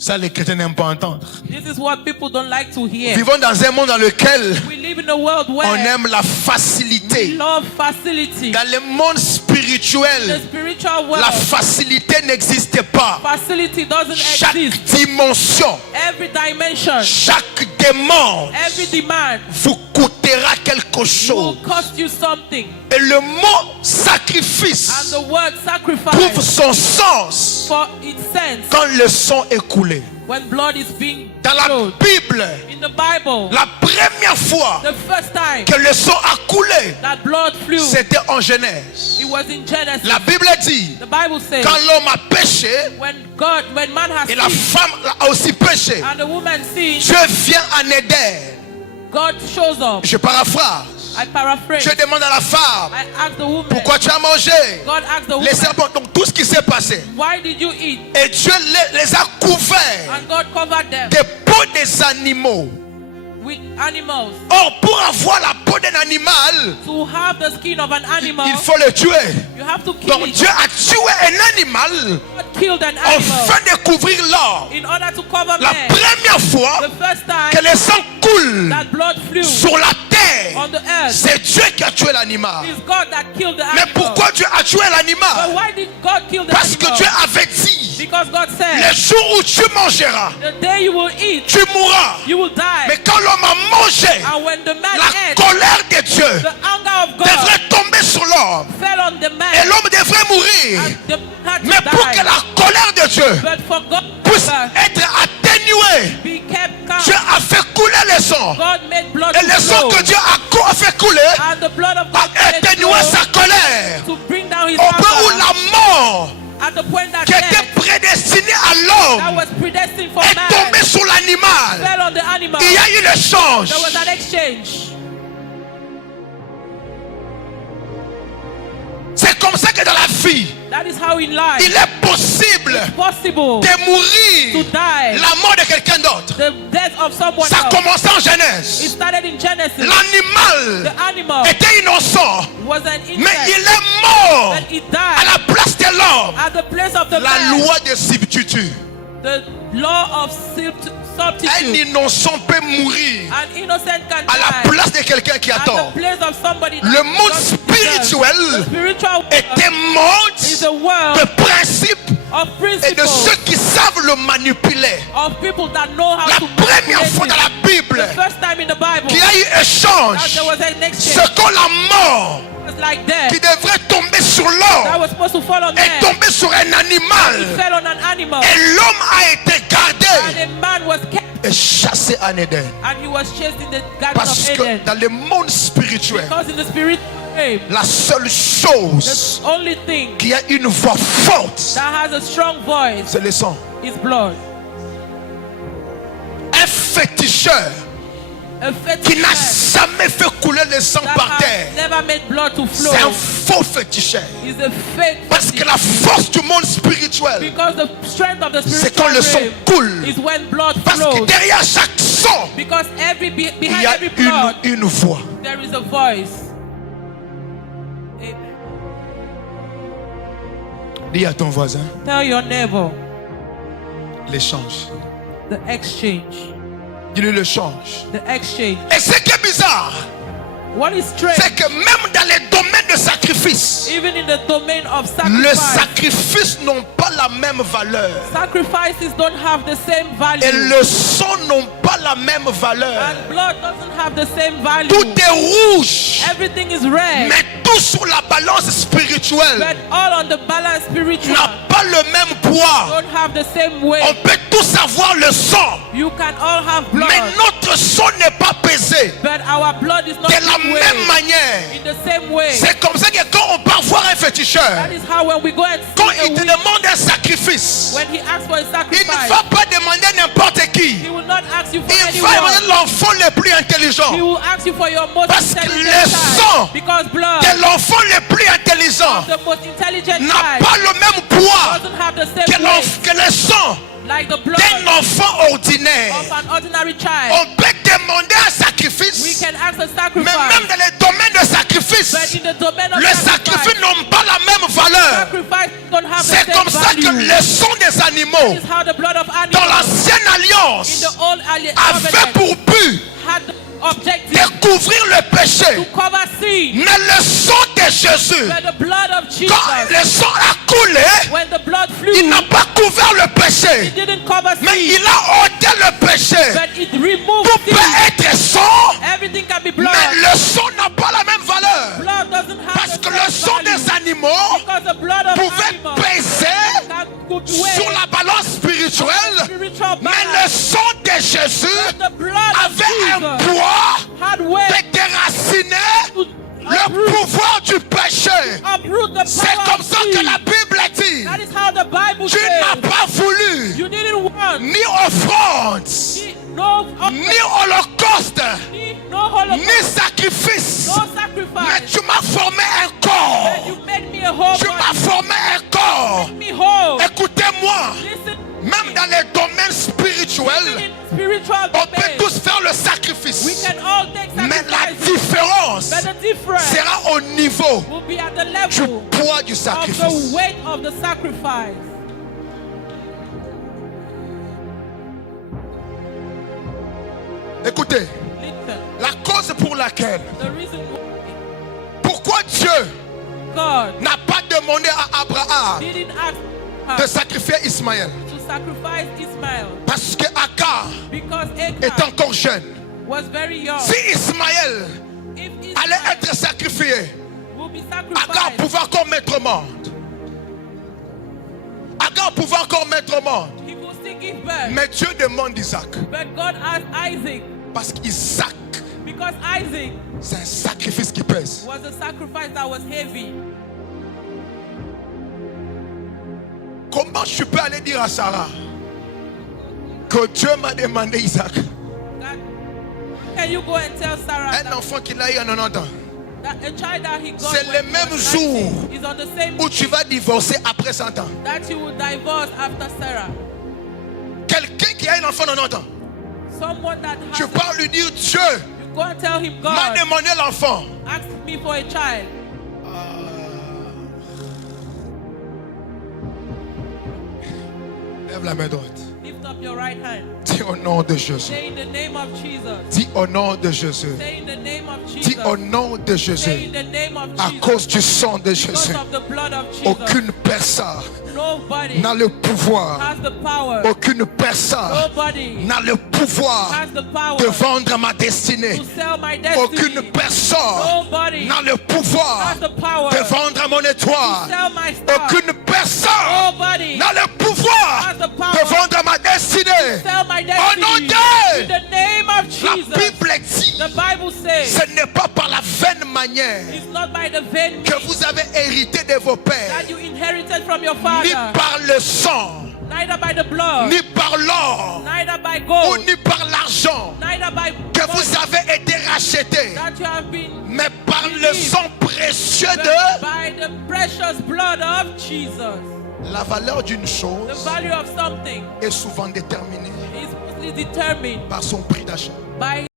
Ça, les chrétiens n'aiment pas entendre. This is what people don't like to hear. Vivons dans un monde dans lequel We live in a world where on aime la we facilité. love facility. Dans le monde The spirituel, spiritual world, la facilité n'existe pas. facility doesn't Chaque exist. dimension, Every dimension, chaque demande every demand vous coûtera quelque will chose. cost you something. Et le mot And sacrifice the word trouve sacrifice, son sens for its sense, quand le sang est coulé. when blood is being Dans la flowed. Bible, In the Bible, la première fois the first time que le sang a coulé, that blood flew, c'était en Genèse. it was in Genesis. La Bible dit, The Bible says, quand l'homme a péché when man has et la sinned femme a aussi péché, and the woman sinned, Dieu vient en Éden. God shows up. Je paraphrase. I paraphrase. Dieu demande à la femme, I asked the woman, pourquoi tu as mangé? God asked the Les woman, serpents, donc tout ce qui s'est passé. why did you eat? Et Dieu les a couverts And God covered them des peaux des animaux. with animals. Or, pour avoir la peau d'un animal, To have the skin of an animal, il faut le tuer. you have to kill Donc it. Dieu a tué un animal God killed an animal afin de couvrir l'homme. in order to cover La man. première fois The first que time le sang coule that blood flew sur la terre, on the earth, c'est Dieu qui a tué l'animal. it is God that killed the Mais animal. pourquoi Dieu a tué But l'animal? why did God kill the Parce que animal? Dieu avait dit, Because God le said, jour où tu mangeras, the day you will eat, tu mourras. you will die. Mais quand l'homme a mangé, And when the man la ate, colère de Dieu the anger of God devrait tomber sur l'homme. fell on the Et man, l'homme devrait mourir. and the man had Mais to pour que die. la colère de Dieu But for God puisse to être atténuée, be kept calm, Dieu a fait couler le sang. God made blood Et to le sang flow. que Dieu a fait couler And the blood of a God made it atténué flow sa colère. to bring down his Au point où anger. la mort At the point that qui était death prédestinée à that l'homme was predestined for est man tombée sur l'animal. fell on the animal. Il y a eu l'échange. There was an exchange. C'est comme ça que dans la vie, That is how in life il est possible possible de mourir to die la mort de quelqu'un d'autre. the death of someone Ça a else. commencé en It Genèse. started in Genesis. L'animal The animal était innocent, was an mais insect, il est mort but it à died la place de l'homme. at the place of the La man. loi de substitut. The law of Un substitute. innocent peut mourir An innocent can à la die place de quelqu'un qui a at tort. the place of somebody. Le that monde doesn't spirituel deserve. The spiritual était world mort is a world de principes of et de principles, ceux qui savent le manipuler. of people that know how La to première manipulate fois it. dans la Bible The first time in the Bible qu'il y a eu that échange, there was an ce exchange, que la mort it was like that. qui devrait tomber sur That l'homme was supposed to fall on est man. tombé sur un It animal. fell on an animal. Et l'homme a été And gardé a man was kept et chassé en Éden. and he was chased in the garden Parce of que Eden. dans le monde spirituel, Because in the spirit realm, la seule the chose only thing qui a une voix forte, that has a strong voice c'est le sang. is blood. Un féticheur A qui n'a fetish jamais fait couler le sang that par has terre, never made blood to flow c'est un faux féticheur. is a fake Parce que fetish. la force du monde spirituel, Because the strength of the c'est quand le sang spiritual realm coule. is when blood Parce que flows. derrière chaque sang, Because il behind y a every blood une voix. there is a voice. Amen. Dis à ton voisin, Tell your neighbor l'échange. the exchange. Dis-lui l'échange. The exchange. Et ce qui est bizarre, What is strange, c'est que même dans les domaines de sacrifice, even in the domain of les sacrifice, sacrifices n'ont pas la même valeur. sacrifices don't have the same Et value. le sang n'ont pas la même valeur. And blood doesn't have the same value. Tout est rouge, Everything is red, mais tout sur la balance spirituelle but all on the balance spiritual n'a pas le même poids. don't have the same weight. On peut tous avoir le sang, You can all have blood, mais notre sang n'est pas pesé but our blood is not de la in même weight. manière. In the same way. C'est comme ça que quand on part voir un féticheur, That is how when we go and quand see a il te witch, demande un sacrifice, when he asks for a il ne sacrifice, va pas demander n'importe qui. he will not ask you for Il va demander anyone. l'enfant le plus He intelligent. will ask you for your most Parce que intelligent le sang child. Because blood, Que l'enfant le plus intelligent the most intelligent n'a child, pas le même poids doesn't have the same weight que le sang like the blood d'un enfant ordinaire. of an ordinary On child. peut demander un We sacrifice, can ask a mais sacrifice. même dans les domaines de sacrifice, But in the domain of les sacrifices n'ont pas la même valeur. sacrifice don't have the C'est same comme ça que value. le sang des animaux This is how the blood of dans animals l'ancienne in alliance the old avait covenant pour but had the objective de couvrir le to péché. cover sin. Mais le sang de Jésus, But the blood of Jesus, quand le sang a coulé, when the blood flew, il n'a pas couvert le it péché, didn't cover mais sin, il a ôté le péché. but it removed Tout peut sin. être sang, Everything can be blood. mais le sang n'a pas la même valeur. Blood doesn't have Parce the que le same sang value. des animaux Because the blood of pouvait animals peser could sur weigh la balance spirituelle, spiritual mais le balance. sang de Jésus But the blood of avait un Jesus poids had de weight déraciner to le pouvoir du péché. uproot the C'est power comme of ça que sin. la Bible dit. That is how the Bible Tu n'as says. pas voulu You didn't want ni offrande, no ni holocauste, no holocaust, ni sacrifice. no Mais sacrifice. tu m'as formé un But corps. you made me a whole Tu m'as body. formé un corps. Me whole. Écoutez-moi, Listen, même dans les domaines spirituels, in spiritual on peut domain, tous faire le we sacrifice. can all take Mais la sacrifices. différence But the difference sera au niveau will be at the du level poids du of sacrifice. the weight of the sacrifice. Écoutez, Listen, la cause pour laquelle, the reason why pourquoi Dieu God n'a pas demandé à Abraham didn't ask de her sacrifier Ismaël, to sacrifice Ismail parce que Agar because est Agar encore jeune. was very young. Si Ismaël If allait Ismail être sacrifié, will be Agar sacrificed, pouvait encore mettre monde. Agar pouvait encore mettre monde. he could still give birth. Mais Dieu demande Isaac. But God asked Isaac Parce qu'Isaac, because Isaac c'est un sacrifice qui pèse. was a sacrifice that was heavy. Comment je peux aller dire à Sarah que Dieu m'a demandé Isaac? God, can you go and tell Sarah Un that, enfant qu'il a eu à 90 ans. that a child that he got C'est when le he même was jour 90 is on the same où tu vas divorcer après 100 ans. that you will divorce after Sarah? Quelqu'un qui a un enfant de 90 ans, Someone that has tu pars lui dire Dieu you go and tell him, m'a God demandé l'enfant. asked me for a child. Lève la main droite. Lift up your right hand. Dis au nom de Jésus. Say in the name of Jesus. Dis au nom de Jésus. Say in the name of Dis Jesus. au nom de Say Jésus. in the name of À Jesus. cause du sang de Because Jésus, of the blood of Jesus. aucune personne Nobody n'a le pouvoir. has the power. Aucune personne Nobody n'a le pouvoir has the power de vendre ma destinée. to sell my destiny. Aucune personne Nobody n'a le pouvoir has the power de vendre mon to étoile. sell my star. Aucune personne Nobody n'a le pouvoir has the power de vendre ma destinée. sell my Au nom destiny. de In the name of la Jesus. Bible dit, The Bible says ce n'est pas par la vaine manière it's not by the vain que means vous avez hérité de vos pères, that you inherited from your ni father, par le sang, neither by the blood, ni par l'or, neither by ou gold, ni par l'argent, neither by que money, vous avez été rachetés, that you have been, mais par le sang précieux but de by the precious blood of Jesus. la valeur d'une The chose value of something est souvent déterminée is mostly determined par son prix d'achat. by